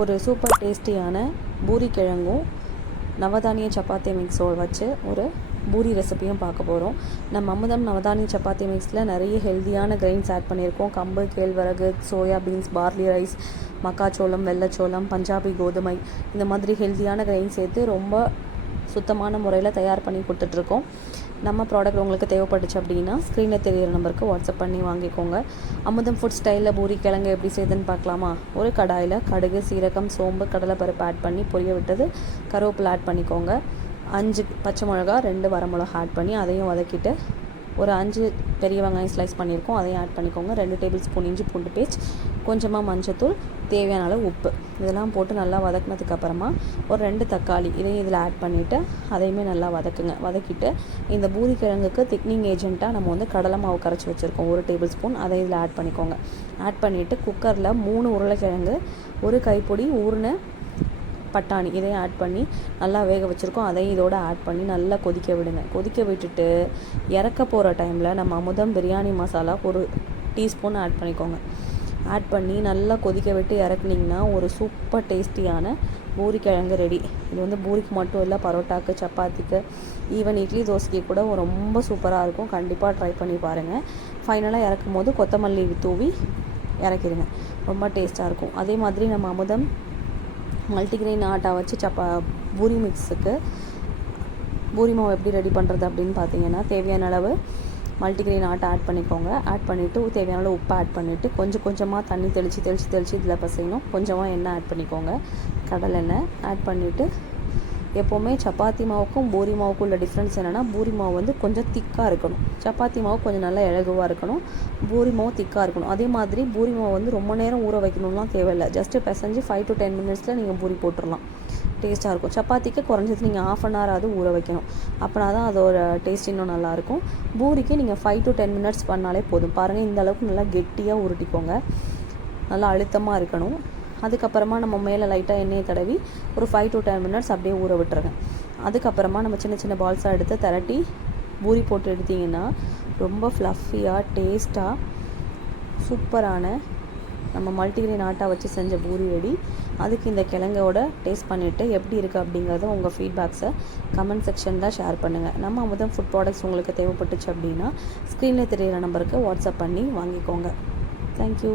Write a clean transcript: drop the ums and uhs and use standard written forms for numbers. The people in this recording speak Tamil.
ஒரு சூப்பர் டேஸ்டியான பூரி கிழங்கும் நவதானிய சப்பாத்தி மிக்ஸோடு வச்சு ஒரு பூரி ரெசிப்பியும் பார்க்க போகிறோம். நம்ம அமுதம் நவதானிய சப்பாத்தி மிக்ஸில் நிறைய ஹெல்த்தியான கிரெயின்ஸ் ஆட் பண்ணியிருக்கோம். கம்பு, கேழ்வரகு, சோயா பீன்ஸ், பார்லி ரைஸ், மக்காச்சோளம், வெள்ளைச்சோளம், பஞ்சாபி கோதுமை, இந்த மாதிரி ஹெல்த்தியான கிரெயின் சேர்த்து ரொம்ப சுத்தமான முறையில் தயார் பண்ணி கொடுத்துட்ருக்கோம். நம்ம ப்ராடக்ட் உங்களுக்கு தேவைப்பட்டுச்சு அப்படின்னா ஸ்க்ரீனில் தெரியிற நம்பருக்கு வாட்ஸ்அப் பண்ணி வாங்கிக்கோங்க. அமுதம் ஃபுட் ஸ்டைலில் பூரி கிழங்கு எப்படி செய்யுதுன்னு பார்க்கலாமா? ஒரு கடாயில் கடுகு, சீரகம், சோம்பு, கடலைப்பருப்பு ஆட் பண்ணி பொரிய விட்டது கருவேப்பிலை ஆட் பண்ணிக்கோங்க. 5 பச்சை மிளகா, 2 வரமிளகா ஆட் பண்ணி அதையும் வதக்கிட்டு ஒரு 5 பெரிய வெங்காயம் ஸ்லைஸ் பண்ணியிருக்கோம், அதையும் ஆட் பண்ணிக்கோங்க. 2 டேபிள் ஸ்பூன் இஞ்சி பூண்டு பேஸ்ட், கொஞ்சமாக மஞ்சத்தூள், தேவையான அளவு உப்பு, இதெல்லாம் போட்டு நல்லா வதக்கினதுக்கப்புறமா ஒரு 2 தக்காளி இதையும் இதில் ஆட் பண்ணிவிட்டு அதையுமே நல்லா வதக்கிட்டு இந்த பூரி கிழங்குக்கு திக்னிங் ஏஜென்ட்டாக நம்ம வந்து கடலை மாவு கரைச்சி வச்சுருக்கோம் 1 டேபிள் ஸ்பூன், அதை இதில் ஆட் பண்ணிக்கோங்க. ஆட் பண்ணிவிட்டு குக்கரில் 3 உருளைக்கிழங்கு, ஒரு கைப்பிடி ஊறின பட்டாணி இதையும் ஆட் பண்ணி நல்லா வேக வச்சுருக்கோம், அதையும் இதோடு ஆட் பண்ணி நல்லா கொதிக்க விடுங்க. கொதிக்க விட்டுட்டு இறக்க போகிற டைமில் நம்ம அமுதம் பிரியாணி மசாலா 1 டீஸ்பூன் ஆட் பண்ணிக்கோங்க. ஆட் பண்ணி நல்லா கொதிக்க விட்டு இறக்குனிங்கன்னா ஒரு சூப்பர் டேஸ்டியான பூரி கிழங்கு ரெடி. இது வந்து பூரிக்கு மட்டும் இல்லை, பரோட்டாக்கு, சப்பாத்திக்கு, ஈவன் இட்லி தோசைக்கு கூட ரொம்ப சூப்பராக இருக்கும். கண்டிப்பாக ட்ரை பண்ணி பாருங்கள். ஃபைனலாக இறக்கும் போது கொத்தமல்லி தூவி இறக்கிடுங்க, ரொம்ப டேஸ்ட்டாக இருக்கும். அதே மாதிரி நம்ம அமுதம் மல்டிகிரெயின் ஆட்டா வச்சு பூரி மிக்ஸுக்கு பூரி மாவு எப்படி ரெடி பண்ணுறது அப்படின்னு பார்த்தீங்கன்னா, தேவையான அளவு மல்டிகிரெயின் ஆட்டை ஆட் பண்ணிக்கோங்க. ஆட் பண்ணிவிட்டு தேவையான அளவு உப்பு ஆட் பண்ணிவிட்டு கொஞ்சமாக தண்ணி தெளித்து இதில் பசையணும். கொஞ்சமாக எண்ணெய் ஆட் பண்ணிக்கோங்க, கடலெண்ணெய் ஆட் பண்ணிவிட்டு எப்போவுமே சப்பாத்தி மாவுக்கும் பூரி மாவுக்கும் உள்ள டிஃப்ரென்ஸ் என்னென்னா, பூரி மாவு வந்து கொஞ்சம் திக்காக இருக்கணும், சப்பாத்தி மாவு கொஞ்சம் நல்லா இலகுவாக இருக்கணும், பூரி மாவு திக்காக இருக்கணும். அதே மாதிரி பூரி மாவு வந்து ரொம்ப நேரம் ஊற வைக்கணும்லாம் தேவையில்லை, ஜஸ்ட்டு பிசைஞ்சு 5 to 10 மினிட்ஸில் நீங்கள் பூரி போட்டுடலாம், டேஸ்ட்டாக இருக்கும். சப்பாத்திக்கு குறைஞ்சது நீங்கள் 1/2 hour ஆகுது ஊற வைக்கணும், அப்படின்னா தான் அதோட டேஸ்ட் இன்னும் நல்லாயிருக்கும். பூரிக்கு நீங்கள் 5 to 10 மினிட்ஸ் பண்ணாலே போதும். பாருங்கள், இந்த அளவுக்கு நல்லா கெட்டியாக உருட்டிக்கோங்க, நல்லா அழுத்தமாக இருக்கணும். அதுக்கப்புறமா நம்ம மேலே லைட்டாக எண்ணெயை தடவி ஒரு 5 to 10 மினிட்ஸ் அப்படியே ஊற விட்டுருங்க. அதுக்கப்புறமா நம்ம சின்ன பால்ஸாக எடுத்து திரட்டி பூரி போட்டு எடுத்திங்கன்னா ரொம்ப ஃப்ளஃபியாக டேஸ்ட்டாக சூப்பரான நம்ம மல்டிகிரெயின் ஆட்டா வச்சு செஞ்ச பூரி ரெடி. அதுக்கு இந்த கிழங்கோட டேஸ்ட் பண்ணிவிட்டு எப்படி இருக்குது அப்படிங்கிறத உங்கள் ஃபீட்பேக்ஸை கமெண்ட் செக்ஷனில் ஷேர் பண்ணுங்கள். நம்ம அமுதம் ஃபுட் ப்ராடக்ட்ஸ் உங்களுக்கு தேவைப்பட்டுச்சு அப்படின்னா ஸ்க்ரீனில் தெரியிற நம்பருக்கு வாட்ஸ்அப் பண்ணி வாங்கிக்கோங்க. தேங்க்யூ.